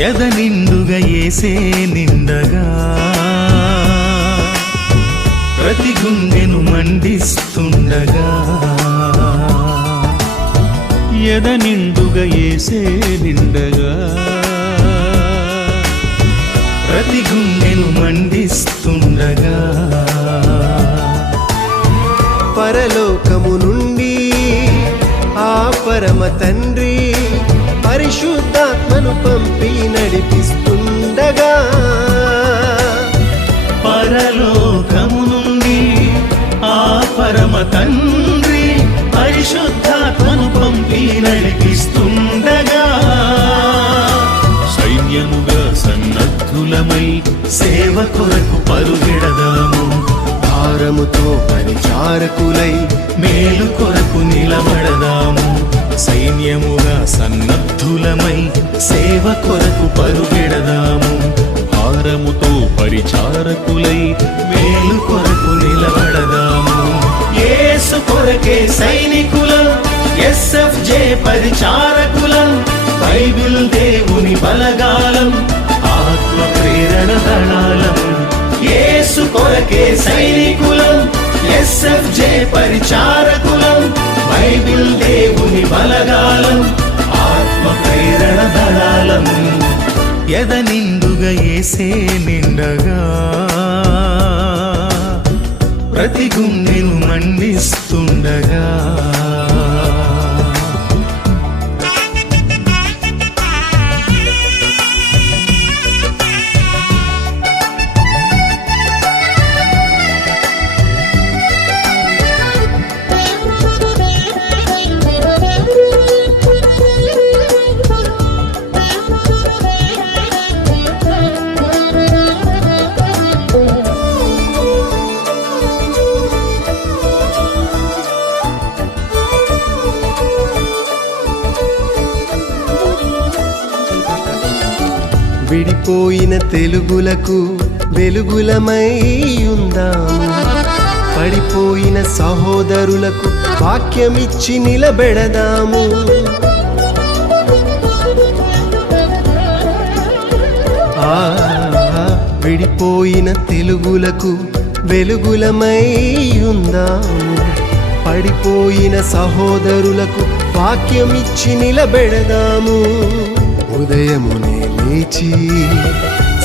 ఎద నిండుగా యేసే నిండగా ప్రతి గుండెను మండిస్తుండగా ఎద నిండుగా యేసే నిండగా ప్రతి గుండెను మండిస్తుండగా పరలోకము నుండి ఆ పరమ తండ్రి పరిశుద్ధాత్మను పంపి నడిపిస్తుండగా పరలోకము నుండి ఆ పరమ తండ్రి పరిశుద్ధాత్మను పంపి నడిపిస్తుండగా సైన్యముగా సన్నద్ధులమై సేవ కొరకు పరుగెడదాము భారముతో పరిచారకులై మేలు కొరకు నిలబడదాము సైన్యముగా సన్నద్ధులమై సేవ కొరకు పరుగెడదాము భారముతో పరిచారకులై మేలు కొరకు నిలబడదాము యేసు కొరకే సైనికులం ఎస్ఎఫ్జే పరిచారకులం బైబిల్ దేవుని బలగాలం ఆత్మ ప్రేరణ దళాలం యేసు కొరకే సైనికులం ఎస్ఎఫ్జే పరిచారకులం బైబిల్ దేవుని బలగాలం ఆత్మ ప్రేరణ దళాలం ఎద నిండుగా యేసే నిండగా ప్రతి గుండెను మండిస్తుండగా విడిపోయిన తెలుగులకు వెలుగులమై ఉందాము పడిపోయిన సహోదరులకు వాక్యమిచ్చి నిలబెడదాము విడిపోయిన తెలుగులకు వెలుగులమై ఉందాము పడిపోయిన సహోదరులకు వాక్యమిచ్చి నిలబెడదాము ఉదయమునే లేచి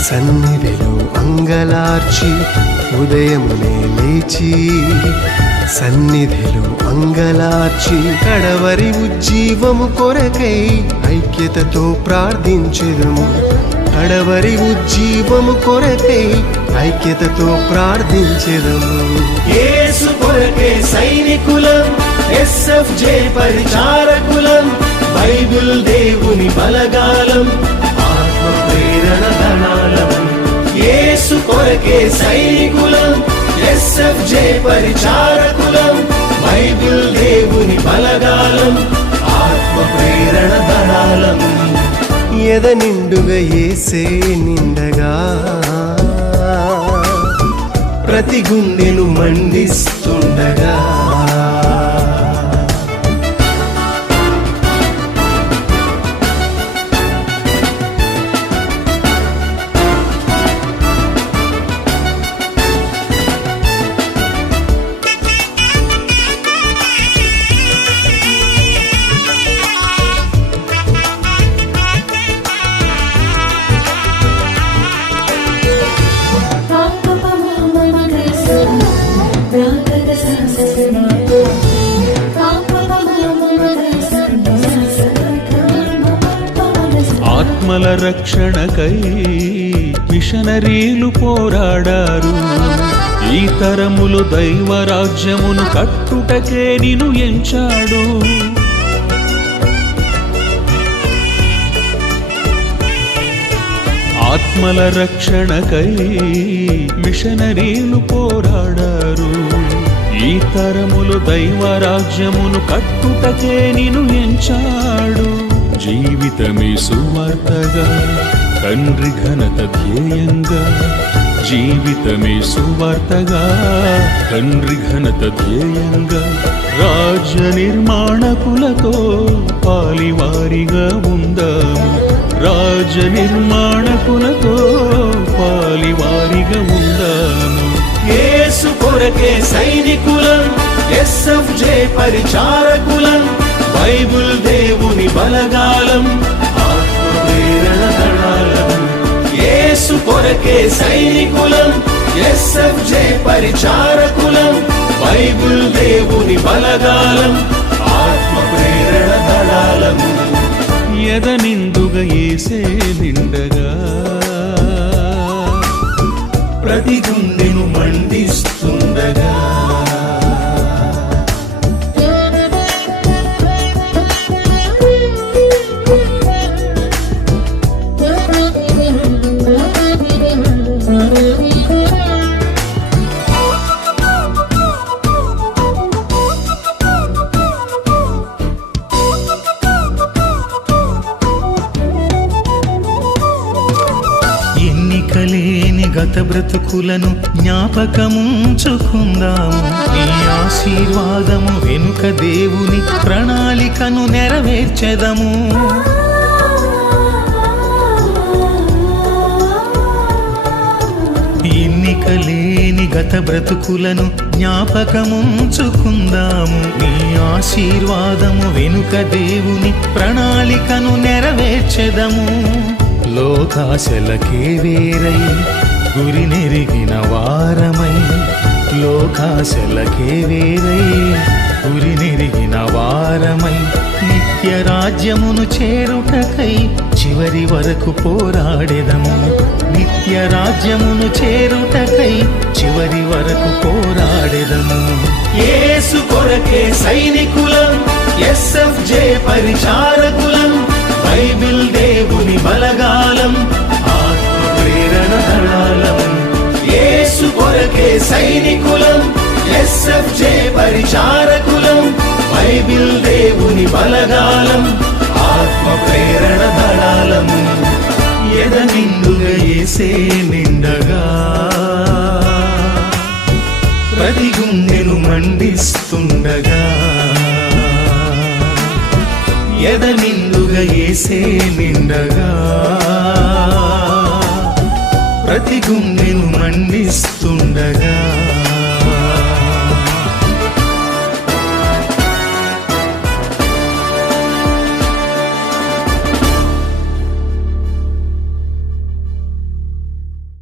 సన్నిధిలో అంగలార్చి ఉదయమునే లేచి సన్నిధిలో అంగలార్చి కడవరి ఉజ్జీవము కొరకై ఐక్యతతో ప్రార్థించెదము కడవరి ఉజ్జీవము కొరకై ఐక్యతతో ప్రార్థించెదము యేసు కొరకే సైనికులం ఎస్ఎఫ్జే పరిచారకులం బైబిల్ దేవుని బలగాలం ఆత్మ ప్రేరణ దళాలం యేసు కొరకే సైనికులం ఎస్ఎఫ్జే పరిచారకులం బైబిల్ దేవుని బలగాలం ఆత్మ ప్రేరణ దళాలం ఎద నిండుగా యేసే నిండగా ప్రతి గుండెను మండిస్తుండగా ఆత్మల రక్షణకై మిషనరీలు పోరాడారు ఈ తరములు దైవరాజ్యమును కట్టుటకే నిన్ను ఎంచాడు ఆత్మల రక్షణకై మిషనరీలు పోరాడారు ఈ తరములు దైవరాజ్యమును కట్టుటకే నిన్ను ఎంచాడు జీవితమే సువార్తగా తండ్రి ఘనత ధ్యేయంగా జీవితమే సువార్తగా తండ్రి ఘనత ధ్యేయంగా రాజ్య నిర్మాణకులతో పాలివారిగా ఉందాము రాజ్య నిర్మాణకులతో పాలివారిగా ఉందాము. యేసు కొరకే సైనికులం, ఎస్ఎఫ్జే పరిచారకులం, బైబిల్ దేవుని బలగాలం, ఆత్మ ప్రేరణ దళాలం. యేసు కొరకే సైనికులం, ఎస్ఎఫ్జే పరిచారకులం, బైబిల్ దేవుని బలగాలం, ఆత్మ ప్రేరణ దళాలం. ఎద నిండుగా యేసే నిండగా ప్రతి గుండెను మండిస్తుండగా ఎన్నికలేని గత బ్రతుకులను జ్ఞాపకముంచుకుందాము. నీ ఆశీర్వాదము వెనుక దేవుని ప్రణాళికను నెరవేర్చెదము. ఎన్నికలేని గత బ్రతుకులను జ్ఞాపకముంచుకుందాము. నీ ఆశీర్వాదము వెనుక దేవుని ప్రణాళికను నెరవేర్చెదము. లోకాశలకే వేరై గురి నెరిగిన వారమై, లోకాశలకే వేరై గురి నెరిగిన వారమై, నిత్య రాజ్యమును చేరుటకై చివరి వరకు పోరాడెదము. నిత్య రాజ్యమును చేరుటకై చివరి వరకు పోరాడెదము. యేసు కొరకే సైనికులం, ఎస్ఎఫ్జే పరిచారకులం, బైబిల్ దేవుని బలగాలం, ఆత్మ ప్రేరణ దళాలం. యేసు కొరకే సైనికులం, ఎస్ఎఫ్జే పరిచారకులం, బైబిల్ దేవుని బలగాలం, ఆత్మ ప్రేరణ దళాలం. ఎద నిండుగా యేసే నిండగా ప్రతి గుండెను మండిస్తుండగా, ఎద నిండుగా యేసే నిండగా ప్రతి గుండెను